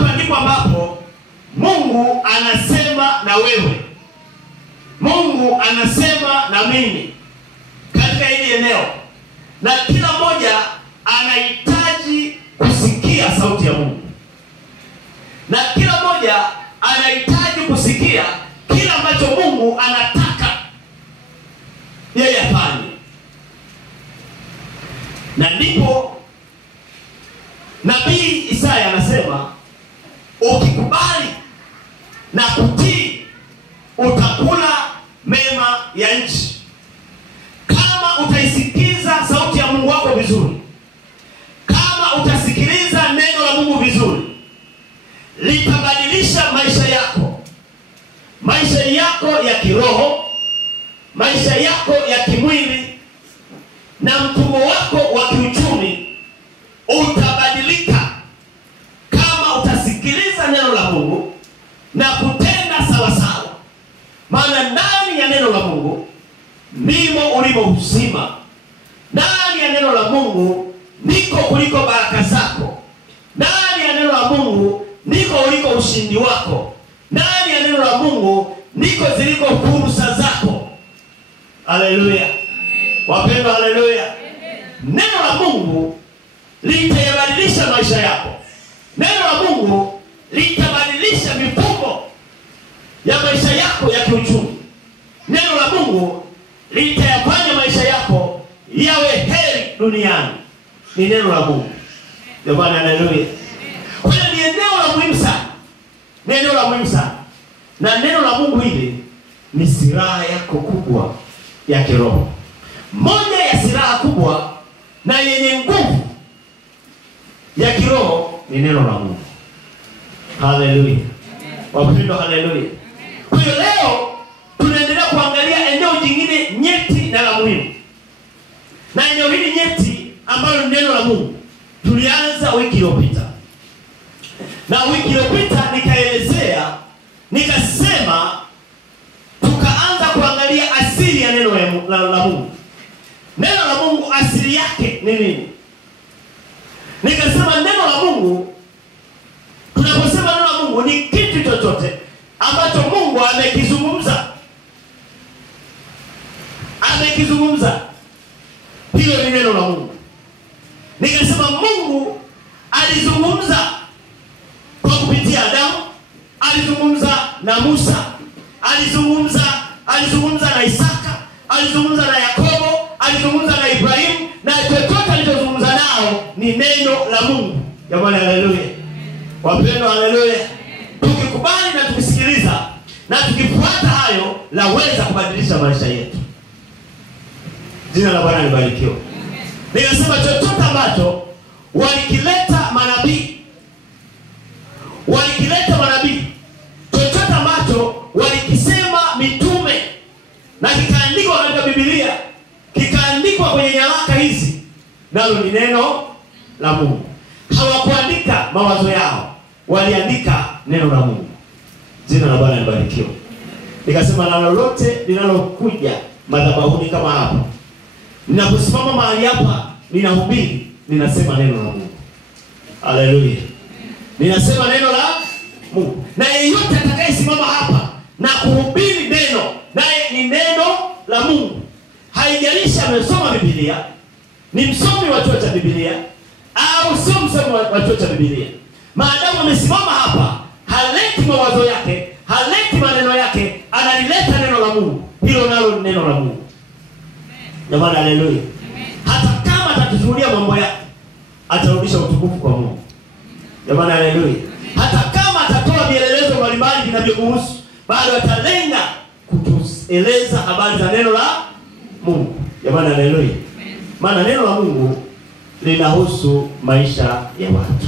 hapa ndipo ambapo Mungu anasema na wewe. Mungu anasema na mimi katika hili eneo. Na kila mmoja anahitaji kusikia sauti ya Mungu. Na kila mmoja anahitaji kusikia kila ambacho Mungu anataka yeye afanye. Na ndipo Nabii Isaya anasema, ukikubali na kutii utakula mema ya nchi. Kama utaisikiza sauti ya Mungu wako vizuri, kama utasikiliza neno la Mungu vizuri, litabadilisha maisha yako. Maisha yako ya kiroho, maisha yako ya kimwili, na mfumo wako wa kiuchumi utabadilika kama utasikiliza neno la Mungu na kutenda sawa sawa. Maana ndani ya neno la Mungu ndimo ulimo uzima. Ndani ya neno la Mungu ndiko kuliko baraka zako. Ndani ya neno la Mungu ndiko uliko ushindi wako. Ndani ya neno la Mungu ndiko ziliko fursa zako. Haleluya. Wapendwa, haleluya. Neno la Mungu litabadilisha maisha yako. Neno la Mungu litabadilisha mifumo ya maisha yako ya kiuchumi. Neno la Mungu litayafanya maisha yako yawe heri duniani. Ni neno la Mungu. Bwana, haleluya. Kwa hiyo ni eneo la muhimu sana. Neno la muhimu sana. Na neno la Mungu hili ni silaha yako kubwa ya kiroho. Moja ya silaha kubwa na yenye nguvu ya kiroho ni neno la Mungu. Haleluya. Wapendwa, haleluya. Kwa hiyo leo tunaendelea kuangalia eneo jingine nyeti na la muhimu. Na eneo hili nyeti ambalo ni neno la Mungu tulianza wiki iliyopita. Na wiki iliyopita nikaelezea, nikasema tukaanza kuangalia asili ya neno la Mungu. Neno la Mungu asili yake ni nini? Nikasema neno la Mungu, tunaposema neno la Mungu ni kitu chochote ambacho Mungu amekizungumza. Amekizungumza. Hilo ni neno la Mungu. Nikasema Mungu alizungumza kwa kupitia Adamu, alizungumza na Musa, alizungumza na Isaka, alizungumza na Yakobo, alizungumza na Ibrahimu, na chochote alichozungumza nao ni neno la Mungu. Jamani, haleluya. Wapendwa, haleluya. Tukikubali na tukisikiliza na tukifuata hayo, laweza kubadilisha maisha yetu. Jina la Bwana libarikiwe. Nikasema chochote ambacho walikileta manabii, chochote ambacho walikisema mitume na kikaandikwa katika Biblia, kikaandikwa kwenye nyaraka hizi, nalo ni neno la Mungu. Hawakuandika mawazo yao, waliandika neno la Mungu. Jina la Bwana libarikiwe. Nikasema na lolote linalokuja madhabahuni kama hapa, ninaposimama mahali hapa ninahubiri, ninasema neno la Mungu. Haleluya. Ninasema neno la Mungu. Na yeyote atakayesimama hapa na kuhubiri neno, naye ni neno la Mungu. Haijalishi amesoma Biblia, ni msomi wa chuo cha Biblia au sio msomi wa chuo cha Biblia. Maadamu amesimama hapa, haleti mawazo yake, haleti maneno yake, analileta neno la Mungu. Hilo nalo ni neno la Mungu. Jamani, haleluya. Hata kama atatushuhudia mambo yake, atarudisha utukufu kwa Mungu. Jamani, haleluya. Hata kama atatoa vielelezo mbalimbali vinavyokuhusu, bado atalenga kutueleza habari za neno la Mungu. Jamani, haleluya. Maana neno la Mungu linahusu maisha ya watu.